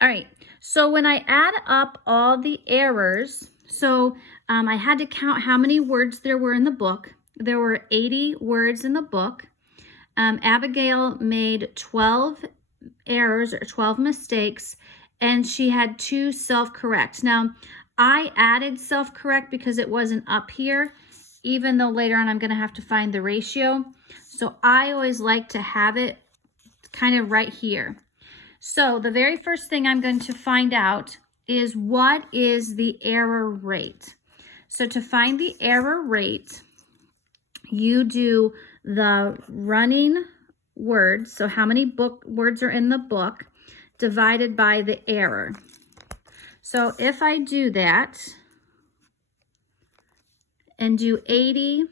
All right, so when I add up all the errors, so I had to count how many words there were in the book. There were 80 words in the book. Abigail made 12 errors or 12 mistakes, and she had 2 self-corrects. Now, I added self-correct because it wasn't up here, even though later on I'm going to have to find the ratio. So I always like to have it kind of right here. So the very first thing I'm going to find out is what is the error rate. So to find the error rate, you do the running words, so how many book words are in the book, divided by the error. So if I do that and do 80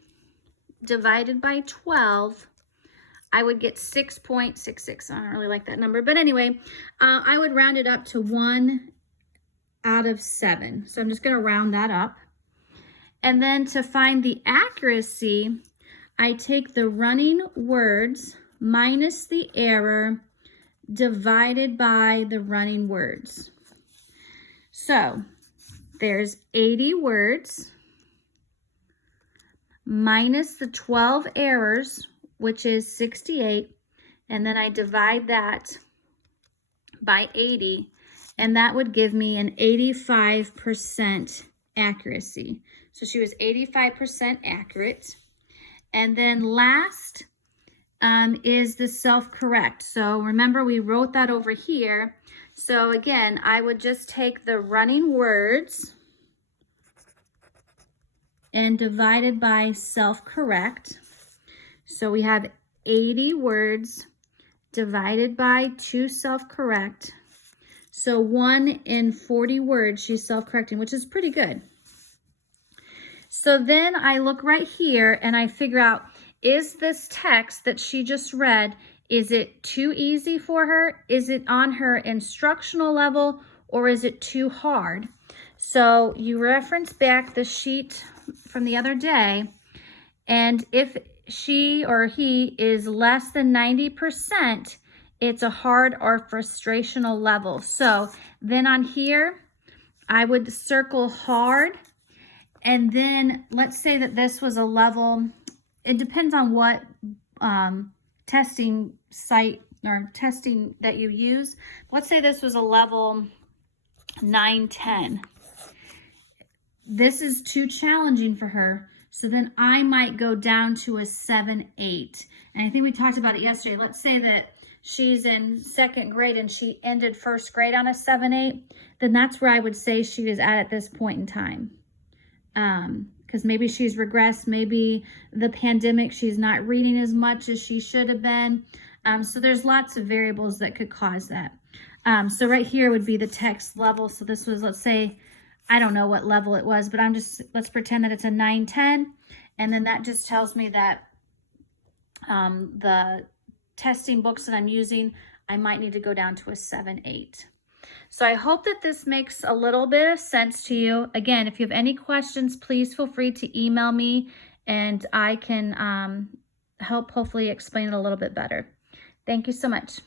divided by 12, I would get 6.66. I don't really like that number, but anyway, I would round it up to 1 out of 7. So I'm just going to round that up. And then to find the accuracy, I take the running words minus the error divided by the running words. So there's 80 words minus the 12 errors, which is 68, and then I divide that by 80, and that would give me an 85% accuracy. So she was 85% accurate. And then last is the self-correct. So remember, we wrote that over here. So again, I would just take the running words and divide it by self-correct. So we have 80 words divided by 2 self-correct. So 1 in 40 words she's self-correcting, which is pretty good. So then I look right here and I figure out, is this text that she just read, is it too easy for her? Is it on her instructional level, or is it too hard? So you reference back the sheet from the other day, and if she or he is less than 90%, it's a hard or frustrational level. So then on here, I would circle hard. And then let's say that this was a level, it depends on what testing site or testing that you use. Let's say this was a level 9-10. This is too challenging for her. So then I might go down to a 7-8. And I think we talked about it yesterday. Let's say that she's in 2nd grade and she ended 1st grade on a 7-8. Then that's where I would say she is at this point in time. Because maybe she's regressed, maybe the pandemic, she's not reading as much as she should have been. So there's lots of variables that could cause that. So right here would be the text level. So this was, let's say, I don't know what level it was, but let's pretend that it's a 9-10. And then that just tells me that the testing books that I'm using, I might need to go down to a 7-8. So I hope that this makes a little bit of sense to you. Again, if you have any questions, please feel free to email me and I can help hopefully explain it a little bit better. Thank you so much.